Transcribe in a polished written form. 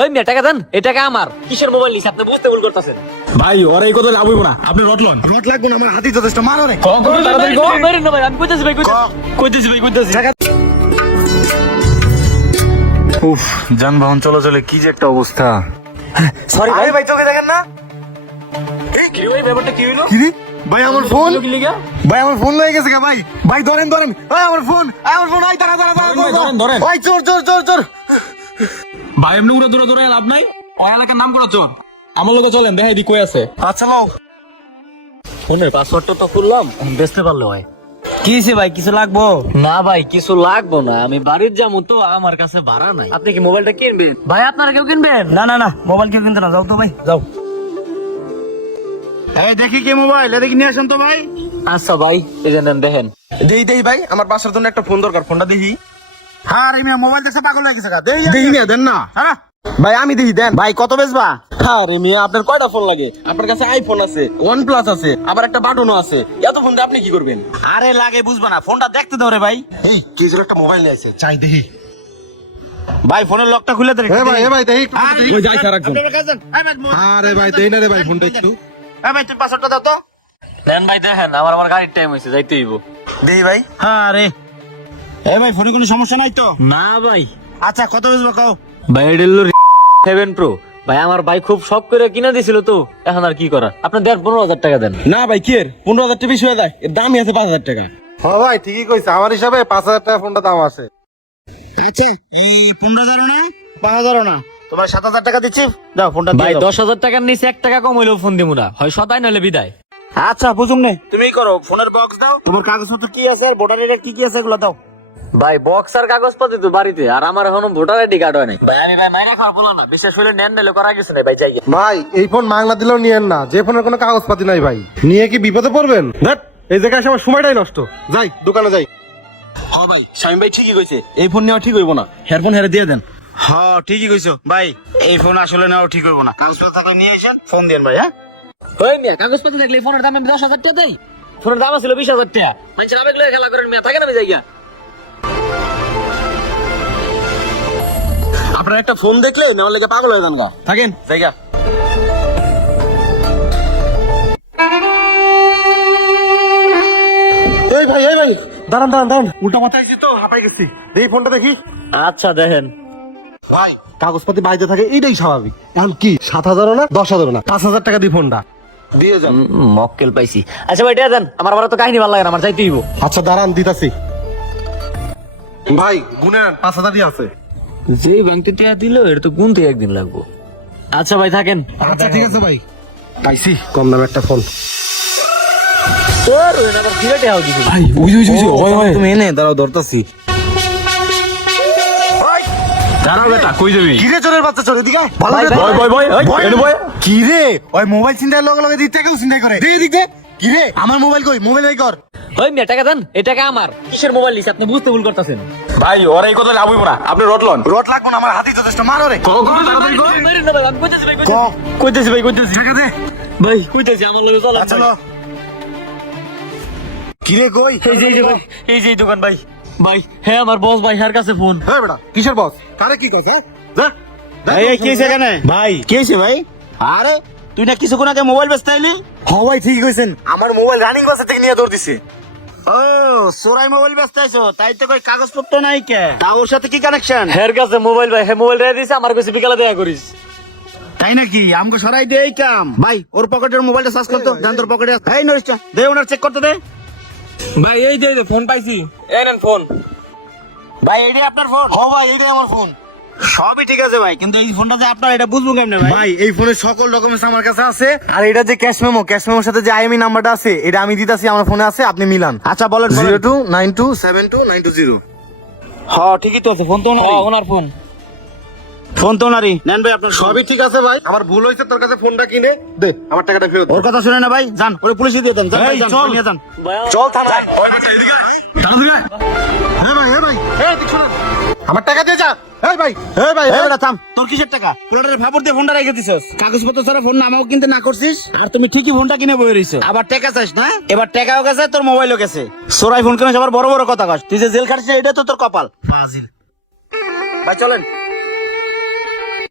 ওই মিয়া টাকা দেন, এই টাকা আমার। কিসের মোবাইল নিছে আপনি বুঝতে ভুল করতেছেন। ভাই ওর এই কথা লাভ হইব না, আপনি রটলন। রট লাগবে না, আমার হাতি যথেষ্ট। মারো রে, তাড়াতাড়ি গো। মেরেন না ভাই, আমি কইতাছি ভাই, কইতাছি ভাই, কইতাছি। উফ, যানবাহন চলাচলে কি যে একটা অবস্থা। সরি ভাই, ভাই চোখে দেখেন না। কি ওই ব্যাপারটা কি হইলো? কি রে ভাই, আমার ফোন। কি লিগা? ভাই আমার ফোন লয়ে গেছে ভাই। ভাই ধরেন ধরেন, ভাই আমার ফোন, আমার ফোন। আই দাঁড়া দাঁড়া দাঁড়া, ধরেন। ভাই চোর চোর চোর চোর। ভাই এমনি উড়া দৌড়া দৌড়া লাভ নাই। ওই এলাকার নাম করে চোর। আমার লোকে চলেন, দেখাই দি কই আছে। আচ্ছা নাও। ফোনের পাসওয়ার্ডটা তো খুললাম, বেচতে পারলে হয়। কি হইছে ভাই, কিছু লাগবো? না ভাই, কিছু লাগবো না, আমি বাড়ির যাবো তো, আমার কাছে ভাড়া নাই। আপনি কি মোবাইলটা কিনবেন? ভাই আপনারা কেউ কিনবেন? না না না, মোবাইল কেউ কিনতে না, যাও তো ভাই, যাও। এই দেখি কি মোবাইল, এদিকে নিয়ে আসেন তো ভাই। আচ্ছা ভাই, এই যে নেন, দেখেন। দেই দেই ভাই, আমার বাসার জন্য একটা ফোন দরকার, ফোনটা দেখি। হ্যাঁ রে মিয়া, মোবাইল দেখে পাগল হয়ে গেছে গা। দেই না, দেন না। হ্যাঁ ভাই আমি দেখি, দেন ভাই। কত বেচবা? হ্যাঁ রে মিয়া, আপনার কয়টা ফোন লাগে? আপনার কাছে আইফোন আছে, OnePlus আছে, আবার একটা বাটনও আছে। এত ফোন দিয়ে আপনি কি করবেন? আরে লাগে বুঝবা না, ফোনটা দেখতে দাও রে ভাই। এই কি যেন একটা মোবাইল নিয়ে আসছে, চাই দেখি। ভাই ফোনের লকটা খুলে দে। ভাই দেখি। ওই যাই স্যার একজন। আরে ভাই দেই না রে ভাই, ফোনটা একটু। ভাই তুমি পাসওয়ার্ডটা দাও তো। নেন ভাই, দেখেন, আমার গাড়ির টাইম হয়েছে, যাইতে হইব। দেই ভাই। হ্যাঁ রে। এই ভাই ফোনে কোনো সমস্যা নাই তো? না ভাই। আচ্ছা কত বেচবা কও? ভাই এটা হলো 7 Pro। ভাই আমার ভাই খুব শখ করে কিনা দিছিল তো, এখন আর কি করার। আপনি দেন 15,000 টাকা দেন। না ভাই কি এর 15,000 টাকা বেশি হয়ে যায়, এর দামই আছে 5,000 টাকা। হ্যাঁ ভাই ঠিকই কইছে, আমার হিসাবে 5,000 টাকা ফোনটা দাম আছে। আচ্ছা এই 15,000 না 5,000 না, তোমার 7,000 টাকা দিচ্ছি, দাও ফোনটা ভাই দিয়ে দাও। 10,000 টাকার নিচে 1 টাকা কম হইলেও ফোন দিমু না, হয় সদাই নইলে বিদায়। আচ্ছা বুঝুম নে, তুমি করো, ফোনের বক্স দাও, তোমার কাগজপত্র কি আছে আর ভোটার আইডি কি কি আছে এগুলো দাও। ভাই বক্স আর কাগজপত্র তো বাড়িতে, আর আমার এখনো ভোটার আইডি কার্ড হয় নাই। ভাই আমি ভাই মাইরা খাওয়া বলা না, বিশেষ হলে নেন নিলে করা কিছু নাই ভাই, যাই। ভাই এই ফোন মাংলা দিলেও নিয়েন না, যে ফোনের কোনো কাগজপাতি নাই ভাই, নিয়ে কি বিপদে পড়বেন? দেখ এই জায়গায় এসে আমার সময়টাই নষ্ট। যাই দোকানে যাই। হ্যাঁ ভাই, শামিম ভাই ঠিকই কইছে, এই ফোন নেওয়া ঠিক হইব না। হেডফোন হেরে দিয়ে দেন। হ্যাঁ ঠিকই কইছো ভাই, এই ফোন আসলে নেওয়া ঠিক হইব না। কাগজপত্র থাকলে নিয়ে এসেন, ফোন দেন ভাই। হ্যাঁ ওই মিয়া, কাগজপত্র দেখলে এই ফোনের দাম আমি 10,000 টাকা দেই? ফোনের দাম ছিল 20,000 টাকা। মানুষের আবেগ লয়ে খেলা করেন মিয়া, থাকে না আমি যাই গিয়া। আপনার একটা ফোন দেখলে নেওয়ার লেগে পাগল হয়ে যান গা। থাকেন জায়গা। এই ভাই দাঁড়ান দাঁড়ান দাঁড়ান, উল্টা মাথায় আইছি তো, হাঁপাই গেছি। দেখি ফোনটা দেখি। আচ্ছা দেখেন। ভাই কাগজপাতি বাইরে থাকে, এইটাই স্বাভাবিক। এখন কি 7,000 না 10,000 না 5,000 টাকা দিয়ে ফোনটা দিয়ে যান। মক্কেল পাইছি। আচ্ছা ভাই, এটা দেন, আমার আবার তো কাহিনী ভালো লাগে না, আমার যাইতে হইব। আচ্ছা দাঁড়ান দিতাছি। ভাই গুনে নেন, 5,000 দিয়ে আছে। যে ব্যাংকে টাকা দিল, এটা তো গুনতে একদিন লাগবো। আচ্ছা ভাই থাকেন। আচ্ছা ঠিক আছে ভাই, পাইছি কম দামে একটা ফোন। তোর ওই নাম্বার ফিরে হাও দিবি। ভাই ওই তুমি এনে দাঁড়াও, ধরতাছি। দাঁড়াও বেটা, কই যাবি? কিরে চোরের বাচ্চা, চোর এদিকে ভালো ভাই, করে ভাই, ধর। কি রে ওই মোবাইল চিন্তার লগে লগে দিতে কেউ চিন্তা করে দে দিক দে। কি রে আমার মোবাইল কই, মোবাইল নাই কর। ওই মিয়া টাকা দেন, এই টাকা আমার। কিসের মোবাইল নিছে আপনি বুঝতে ভুল করতেছেন। ভাই ওর এই কথা লাভ হইব না, আপনি রটলন। রড লাগবো না, আমার হাতি যথেষ্ট। মারো রে। মেরেন না ভাই, আমি কইতেছি ভাই, ক কইতেছি ভাই, কইতেছি টাকা দে। ভাই, কইতেছি আমার লগে চল। আচ্ছা লো। কি রে কই? এই যে দোকান ভাই। ভাই হ্যাঁ, আমার বস ভাই, হার কাছে ফোন। হ্যাঁ বেটা, কিসের বস? কারে কি কথা? যা এই কি হইছে এখানে? ভাই কি হইছে ভাই? আরে তুই না কিছুক্ষণ আগে মোবাইল বেচতে আইলি? হ্যাঁ ভাই ঠিকই কইছেন, আমার মোবাইল রানিং বাসে থেকে নিয়ে দৌড় দিছে। ও চোরাই মোবাইল বেচতে আইছো, তাই তো কই কাগজপত্র নাই কে? তা ওর সাথে কি কানেকশন? হের কাছে মোবাইল ভাই, হ্যাঁ মোবাইল রেখে দিছে, আমার কাছে বিকালে দেখা করিস। তাই নাকি? আমগো সরাই দে এই কাম। ভাই ওর পকেটের মোবাইলটা সার্চ করতো, জান তোর পকেটে। এই নরিসটা দে, ওনার চেক করতে দে। ভাই এই যে ফোন পাইছি, এই নেন ফোন। ভাই এইটাই আপনার ফোন? হ্যাঁ ভাই এইটাই আমার ফোন। সবই ঠিক আছে ভাই, কিন্তু এই ফোনটা যে আপনার, এটা বুঝবো কেমনে ভাই? ভাই এই ফোনের সকল ডকুমেন্টস আমার কাছে আছে, আর এটা যে ক্যাশ মেমোর সাথে যে আইএমই নাম্বারটা আছে, এটা আমি দিতাছি, আমার ফোনে আছে, আপনি মিলান। আচ্ছা বলেন। 0292722920। হ্যাঁ ঠিকই তো আছে, ফোন তো ওনারই। ওনার ফোন। ফোন তো ওনারই। নেন ভাই আপনার সবই। সবই ঠিক আছে ভাই, আমার ভুল হয়েছে, তোর কাছে ফোনটা কিনে দে, আমার টাকাটা ফেরত দে। ওর কথা শুনে না ভাই, যান ওরে পুলিশে দিয়ে দেন। যান ভাই, এই, যান, চল। নিয়ে যান। চল থানায়। হ্যাঁ ভাই ঠিক শুনুন, আমার টাকা দিয়ে যা। এই ভাই এই বেটা থাম, তোর কিসের টাকা? প্লটের ফাপড় দিয়ে ফোনটা রেখে দিছস, কাগজপত্র ছাড়া ফোন নামাও কিনতে না করছিস, আর তুমি ঠিকই ফোনটা কিনে বয়ে রইছো। আবার টাকা চাইস না? এবার টাকাও গেছে, তোর মোবাইলও গেছে। সোরাই ফোন কিনে আবার বড় বড় কথা কস। তুই যে জেল খাটছিস, এটা তো তোর কপাল। ফাজিল। ভাই চলেন।